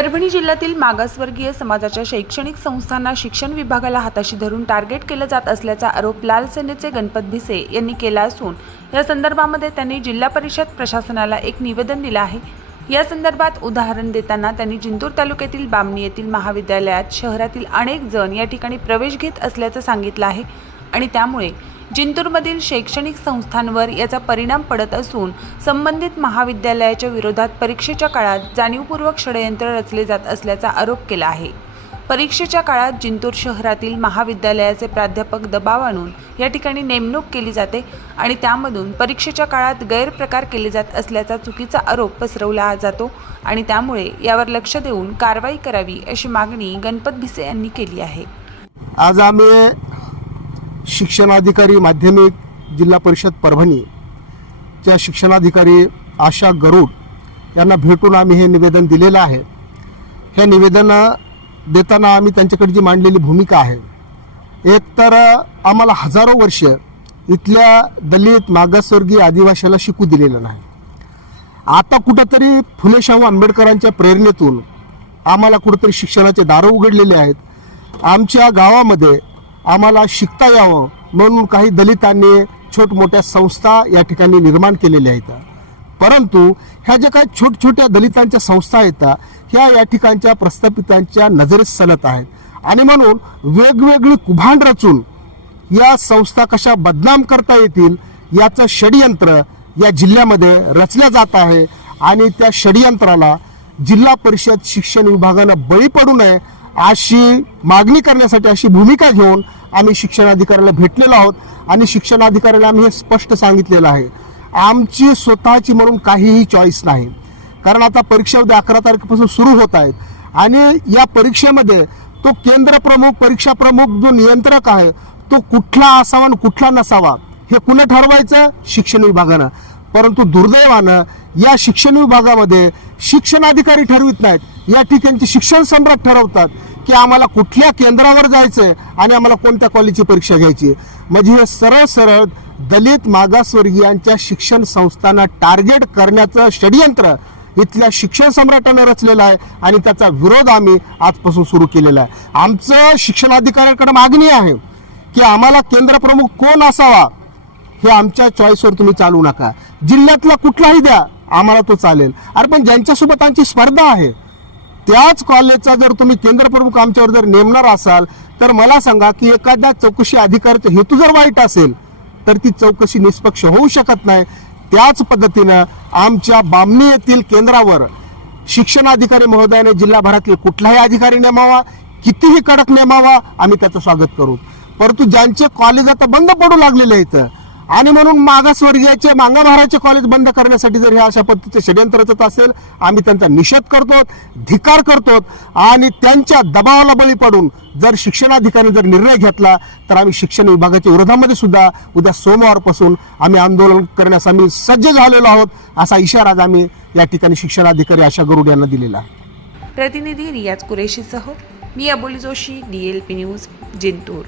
परभणी जिल्ह्यातील मागासवर्गीय समाजाच्या शैक्षणिक संस्थांना शिक्षण विभागाला हाताशी धरून टार्गेट केलं जात असल्याचा आरोप लाल सेनेचे गणपत भिसे यांनी केला असून या संदर्भामध्ये त्यांनी जिल्हा परिषद प्रशासनाला एक निवेदन दिलं आहे. या संदर्भात उदाहरण देताना त्यांनी जिंतूर तालुक्यातील बामणी येथील महाविद्यालयात शहरातील अनेक जण या ठिकाणी प्रवेश घेत असल्याचं सांगितलं आहे आणि त्यामुळे जिंतूरमधील शैक्षणिक संस्थांवर याचा परिणाम पडत असून संबंधित महाविद्यालयाच्या विरोधात परीक्षेच्या काळात जाणीवपूर्वक षडयंत्र रचले जात असल्याचा आरोप केला आहे. परीक्षेच्या काळात जिंतूर शहरातील महाविद्यालयाचे प्राध्यापक दबाव आणून या ठिकाणी नेमणूक केली जाते आणि त्यामधून परीक्षेच्या काळात गैरप्रकार केले जात असल्याचा चुकीचा आरोप पसरवला जातो आणि त्यामुळे यावर लक्ष देऊन कारवाई करावी अशी मागणी गणपत भिसे यांनी केली आहे. आज आम्ही शिक्षणाधिकारी माध्यमिक जिल्हा परिषद परभणी. च्या शिक्षणाधिकारी आशा गरुड यांना भेटून आम्ही हे निवेदन दिलेलं आहे. हे निवेदन देताना आम्ही त्यांच्याकडे जी मांडलेली भूमिका आहे एक तर आम्हाला हजारो वर्ष इथल्या दलित मागासवर्गीय आदिवासीला शिकू दिलेलं नाही. आता कुठंतरी फुले शाहू आंबेडकरांच्या प्रेरणेतून आम्हाला कुठंतरी शिक्षणाचे दारं उघडलेले आहेत. आमच्या गावामध्ये आम्हाला शिकता यावं म्हणून काही दलितांनी छोटमोठ्या संस्था या ठिकाणी निर्माण केलेल्या आहेत. परंतु ह्या ज्या काही छोट छोट्या दलितांच्या संस्था आहेत ह्या या ठिकाणच्या प्रस्थापितांच्या नजरेस सलत आहेत. आणि म्हणून वेगवेगळी कुभांड रचून या संस्था कशा बदनाम करता येतील याचं षडयंत्र या जिल्ह्यामध्ये रचल्या जात आहे. आणि त्या षडयंत्राला जिल्हा परिषद शिक्षण विभागानं बळी पडू नये अशी मागणी करण्यासाठी अशी भूमिका घेऊन आम्ही शिक्षणाधिकाऱ्याला भेटलेलो आहोत. आणि शिक्षणाधिकाऱ्याला आम्ही हे स्पष्ट सांगितलेलं आहे. आमची स्वतःची म्हणून काहीही चॉईस नाही. कारण आता परीक्षा उद्या अकरा तारखेपासून सुरू होत आहेत. आणि या परीक्षेमध्ये तो केंद्र प्रमुख परीक्षा प्रमुख जो नियंत्रक आहे तो कुठला असावा आणि कुठला नसावा हे कुणं ठरवायचं? शिक्षण विभागानं. परंतु दुर्दैवानं या शिक्षण विभागामध्ये शिक्षणाधिकारी ठरवित नाहीत. या ठिकाणचे शिक्षण सम्राट ठरवतात की आम्हाला कुठल्या केंद्रावर जायचं आहे आणि आम्हाला कोणत्या कॉलेजची परीक्षा घ्यायची म्हणजे हे सरळ सरळ दलित मागासवर्गीयांच्या शिक्षण संस्थांना टार्गेट करण्याचं षडयंत्र इथल्या शिक्षण सम्राटानं रचलेलं आहे आणि त्याचा विरोध आम्ही आजपासून सुरू केलेला आहे. आमचं शिक्षण अधिकाऱ्यांकडे मागणी आहे की आम्हाला केंद्रप्रमुख कोण असावा हे आमच्या चॉईसवर तुम्ही चालू नका. जिल्ह्यातला कुठलाही द्या आम्हाला तो चालेल. अरे पण ज्यांच्यासोबत आमची स्पर्धा आहे त्याच कॉलेजचा जर तुम्ही केंद्र प्रमुख आमच्यावर जर नेमणार असाल तर मला सांगा की एखाद्या चौकशी अधिकाऱ्याचा हेतू जर वाईट असेल तर ती चौकशी निष्पक्ष होऊ शकत नाही. त्याच पद्धतीनं आमच्या बामणी येथील केंद्रावर शिक्षणाधिकारी महोदयाने जिल्हाभरातील कुठलाही अधिकारी नेमावा कितीही कडक नेमावा आम्ही त्याचं स्वागत करू. परंतु ज्यांचे कॉलेज आता बंद पडू लागलेले आहेत आणि म्हणून मागासवर्गीयाचे मागाभाराचे कॉलेज बंद करण्यासाठी जर हे अशा पद्धतीचे षडयंत्र रचत असेल आम्ही त्यांचा निषेध करतो धिकार करतो आणि त्यांच्या दबावाला बळी पडून जर शिक्षणाधिकारी जर निर्णय घेतला तर आम्ही शिक्षण विभागाच्या विरोधामध्ये सुद्धा उद्या सोमवारपासून आम्ही आंदोलन करण्यास आम्ही सज्ज झालेलो आहोत असा इशारा आज आम्ही या ठिकाणी शिक्षणाधिकारी आशा गरुड यांना दिलेला आहे. प्रतिनिधी रियाज कुरेशीसह मी अबोली जोशी डीएलपी न्यूज जिंतूर.